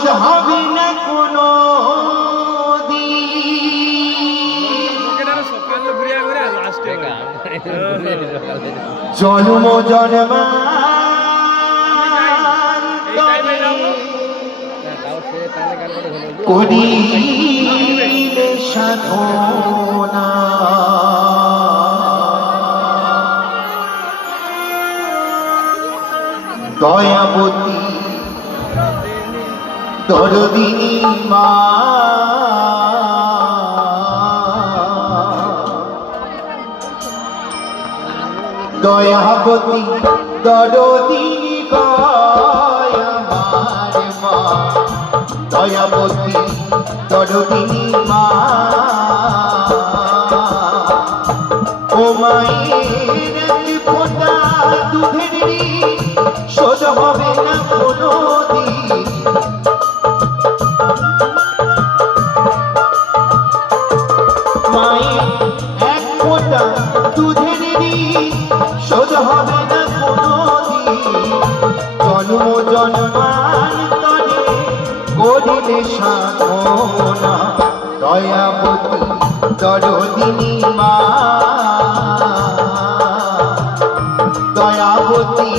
শোধ হবে না কোনো জন্ম জন্মান্তরে করিলে সাধনা দয়াবতী দরদিনী মা দয়াবতী দরদিনী আমার মা দয়াবতী দরদিনী মা ও মায়ের এক ফোঁটা দুধের শোধ হবে না কোনো দিন মায়ের এক ফোঁটা দুধের শোধ হবে না কোনো দিন জন্ম জন্মান্তরে করিলে সাধনা দয়াবতী দরদিনী মা দয়াবতী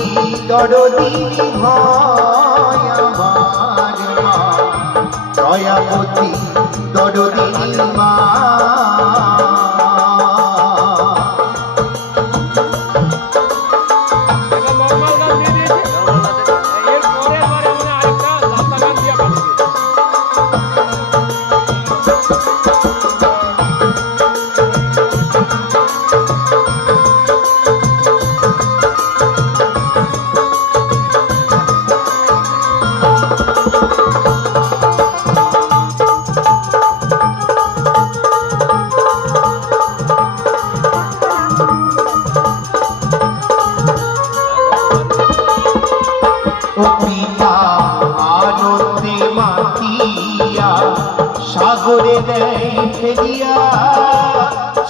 দরদিনী হয় আমার মা দয়াবতী দরদিনী মা সাগরে দেয় ফেলিয়া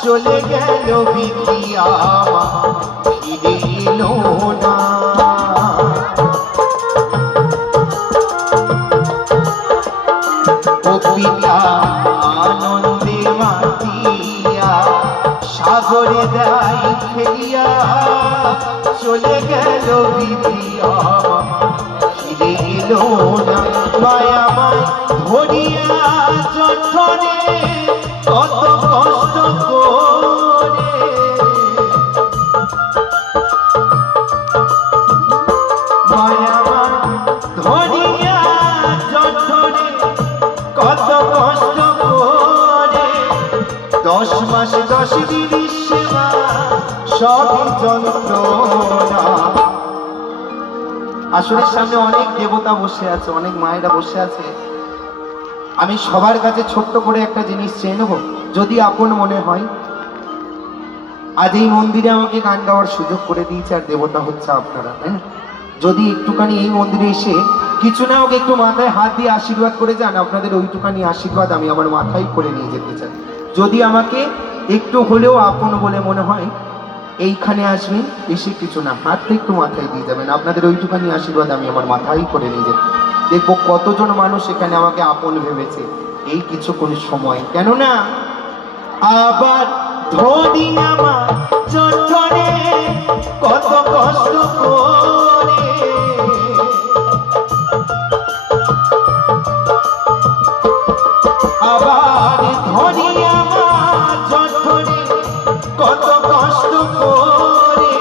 চলে গেল বিধিয়া ফিরে এলো না ও পিতা আনন্দে মাতিয়া সাগরে দেয় ফেলিয়া চলে গেল বিধিয়া ফিরে এলো না মায়া মায় ধরিয়া যঠনে কত কষ্ট করে মায়া ধরিয়া যঠনে কত কষ্ট করে 10 মাস 10 দিন সেবা সবই যন্ত্রণা আসরের সামনে অনেক দেবতা বসে আছে অনেক মায়েরা বসে আছে আমি সবার কাছে ছোট্ট করে একটা জিনিস চেয়ে নেব যদি আপন মনে হয় আজ এই মন্দিরে আমাকে গান গাওয়ার সুযোগ করে দিয়েছে আর দেবতা হচ্ছে আপনারা তাই না যদি একটুখানি এই মন্দিরে এসে কিছু না হোক একটু মাথায় হাত দিয়ে আশীর্বাদ করে যান আপনাদের ওইটুখানি আশীর্বাদ আমি আমার মাথায় করে নিয়ে যেতে চাই যদি আমাকে একটু হলেও আপন বলে মনে হয় এইখানে আসবেন এসে কিছু না হাতটা একটু মাথায় দিয়ে যাবেন আপনাদের ওইটুখানি আশীর্বাদ আমি আমার মাথায় করে নিয়ে যেতে দেখবো কতজন মানুষ এখানে আমাকে আপন ভেবেছে এই কিছুক্ষণ সময় কেননা আবার ধরি আমার চট্টনে কত কষ্ট করে আবার ধরি আমার চট্টনে কত কষ্ট করে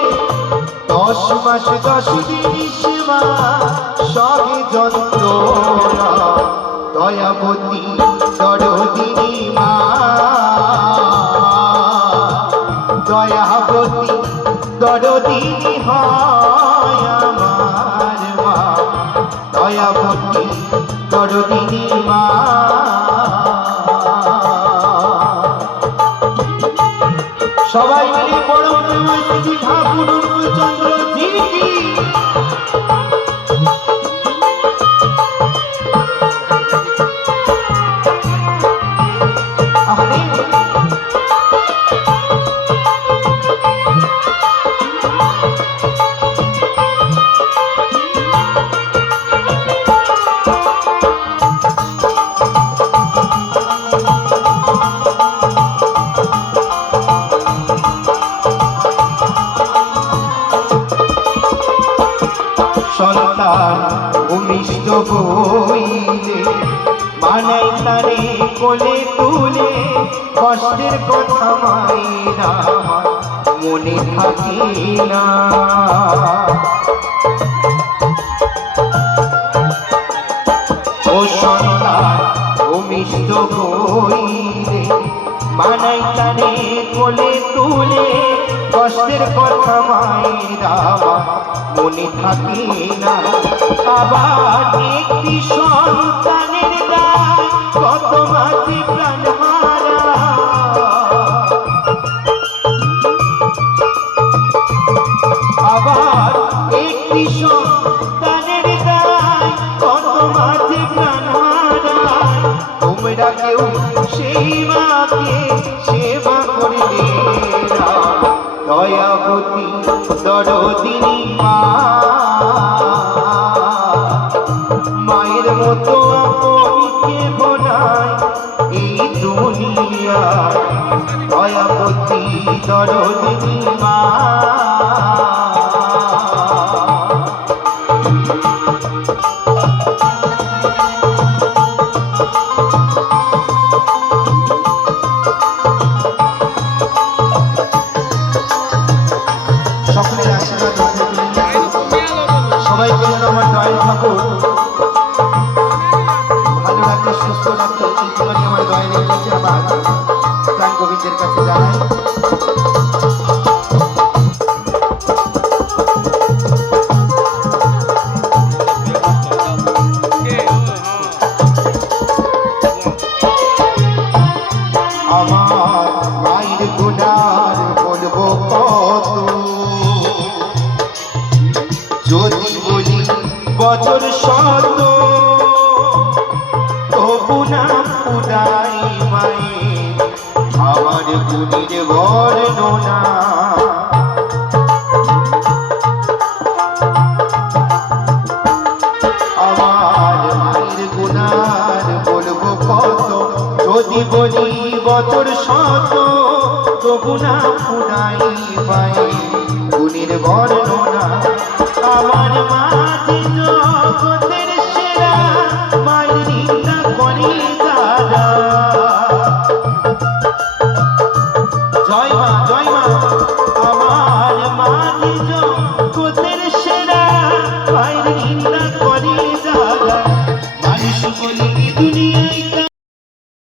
10 মাস 10 দিন সেবা সবই যন্ত্রণা দয়াবতী দরদিনী মা দয়াবতী দরদিনী হয় আমার মা দয়াবতী দরদিনী মা সবাই মিলে পরম প্রেমায় শ্রী ঠাকুর চন্দ্র জি কি টানে কোলে তুলে কষ্টের কথা মায়েরা আমার মনে থাকে না। ও সন্তান ও মিষ্ট কইরে মানাই টানে কোলে তুলে কষ্টের কথা মায়েরা আমার মনে থাকে না। আবার একটি সন্তানের গায়ে কত মাঝে প্রাণ হারা, আবার একটি সন্তানের গায়ে কত মাঝে প্রাণ হারায়। তোমরা কেউ সেই মাকে সেবা করবে না, দয়াবতী দরদিনী মা, মায়ের মতো আপনকে বোনায় এই দুনিয়া, দয়াবতী দরদিনী মা। সকলের আশীর্বাদ সবাইকে যেন আমার দয়াল ঠাকুর ভালো রাখতে সুস্থ রাখতে জীবনে আমার দয়ালের কাছে আবার প্রাণ গোবিন্দের কাছে জানাই। আমার মায়ের গুণার বলবো কত, যদি বলি বছর শত তবু না পুরাই মায়ের আমার গুণের বর্ণনা। আমার মায়ের গুণার বলবো কত, যদি বলি বছর শত তবু না পুরাই মায়ের গুণের বর্ণনা। আমার মা যে জগতের সেরা, মায়ের নিন্দা করে যারা। জয় মা জয়